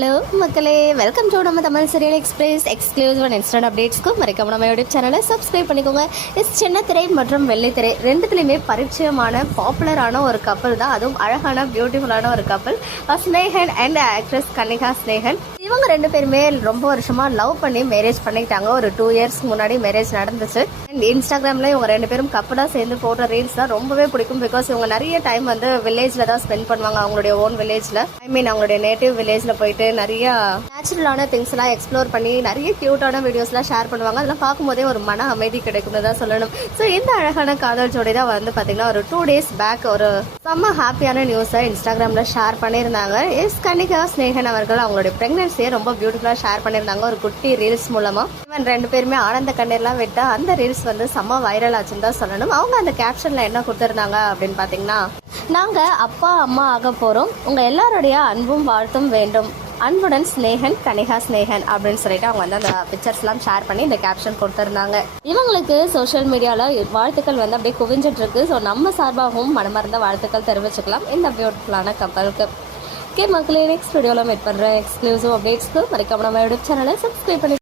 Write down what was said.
Hello மக்களே. Welcome to நம்ம Tamil serial express exclusive and instant அப்டேட்ஸ்க்கு மறக்காம நம்ம யூடியூப் சேனலை சப்ஸ்கிரைப் பண்ணிக்கோங்க. இஸ் சின்ன திரை மற்றும் வெள்ளித்திரை ரெண்டுத்துலையுமே பரிச்சயமான பாப்புலரான ஒரு கப்பல் தான். அதுவும் அழகான பியூட்டிஃபுல்லான ஒரு கப்பல் ஸ்னேகன் அண்ட் ஆக்ட்ரஸ் கன்னிகா ஸ்னேகன் இவங்க ரெண்டு பேருமே ரொம்ப வருஷமா லவ் பண்ணி மேரேஜ் பண்ணிக்கிட்டாங்க. ஒரு டூ இயர்ஸ்க்கு முன்னாடி மேரேஜ் நடந்துச்சு. அண்ட் இன்ஸ்டாகிராம்ல இவங்க ரெண்டு பேரும் கப்பலா சேர்ந்து போடுற ரீல்ஸ் தான் ரொம்பவே பிடிக்கும் பிகாஸ் இவங்க நிறைய டைம் வந்து வில்லேஜ்ல தான் ஸ்பெண்ட் பண்ணுவாங்க அவங்களுடைய ஓன் வில்லேஜ்ல ஐ மீன் அவங்களுடைய நேட்டிவ் வில்லேஜ்ல போயிட்டு நிறைய நேச்சுரலான திங்ஸ் எல்லாம் எக்ஸ்ப்ளோர் பண்ணி நிறைய க்யூட்டான வீடியோஸ்லாம் ஷேர் பண்ணுவாங்க. அதெல்லாம் பார்க்கும்போதே ஒரு மன அமைதி கிடைக்கும்னு தான் சொல்லணும். ஸோ இந்த அழகான காதல் ஜோடி தான் வந்து பார்த்தீங்கன்னா ஒரு டூ டேஸ் பேக் ஒரு செம்ம ஹாப்பியான நியூஸை இன்ஸ்டாகிராமில் ஷேர் பண்ணியிருந்தாங்க. எஸ் கனிகா ஸ்னேகன் அவர்கள் அவங்களுடைய ப்ரெக்னன்சியை ரொம்ப பியூட்டிஃபுல்லாக ஷேர் பண்ணியிருந்தாங்க. ஒரு குட்டி ரீல்ஸ் மூலமாக இவன் ரெண்டு பேருமே ஆனந்த கண்ணீர்லாம் விட்டு அந்த ரீல்ஸ் வந்து செம்ம வைரல் ஆச்சுன்னு தான் சொல்லணும். அவங்க அந்த கேப்ஷனில் என்ன கொடுத்துருந்தாங்க அப்படின்னு பார்த்தீங்கன்னா நாங்கள் அப்பா அம்மா ஆக போகிறோம் உங்கள் எல்லாருடைய அன்பும் வாழ்த்தும் வேண்டும். அன்புடன் ஸ்னேகன் கனிகா ஸ்னேகன் அப்படின்னு சொல்லிட்டு அவங்க வந்து அந்த பிக்சர்ஸ்லாம் ஷேர் பண்ணி இந்த கேப்ஷன் கொடுத்துருந்தாங்க. இவங்களுக்கு சோஷியல் மீடியாவில் வாழ்த்துக்கள் வந்து அப்படியே குவிஞ்சிட்டு இருக்கு ஸோ நம்ம சார்பாகவும் மனமார்ந்த வாழ்த்துக்கள் தெரிவிச்சுக்கலாம். இந்த பியூட்டிஃபுல்லான கப்பலுக்கு ஓகே மக்களே நெக்ஸ்ட் வீடியோவில் மீட் பண்ணுறேன் எக்ஸ்க்ளூசிவ் அப்டேட்ஸ்க்கு மறக்காம நம்ம யூடியூப் சேனலை சப்ஸ்கிரைப் பண்ணி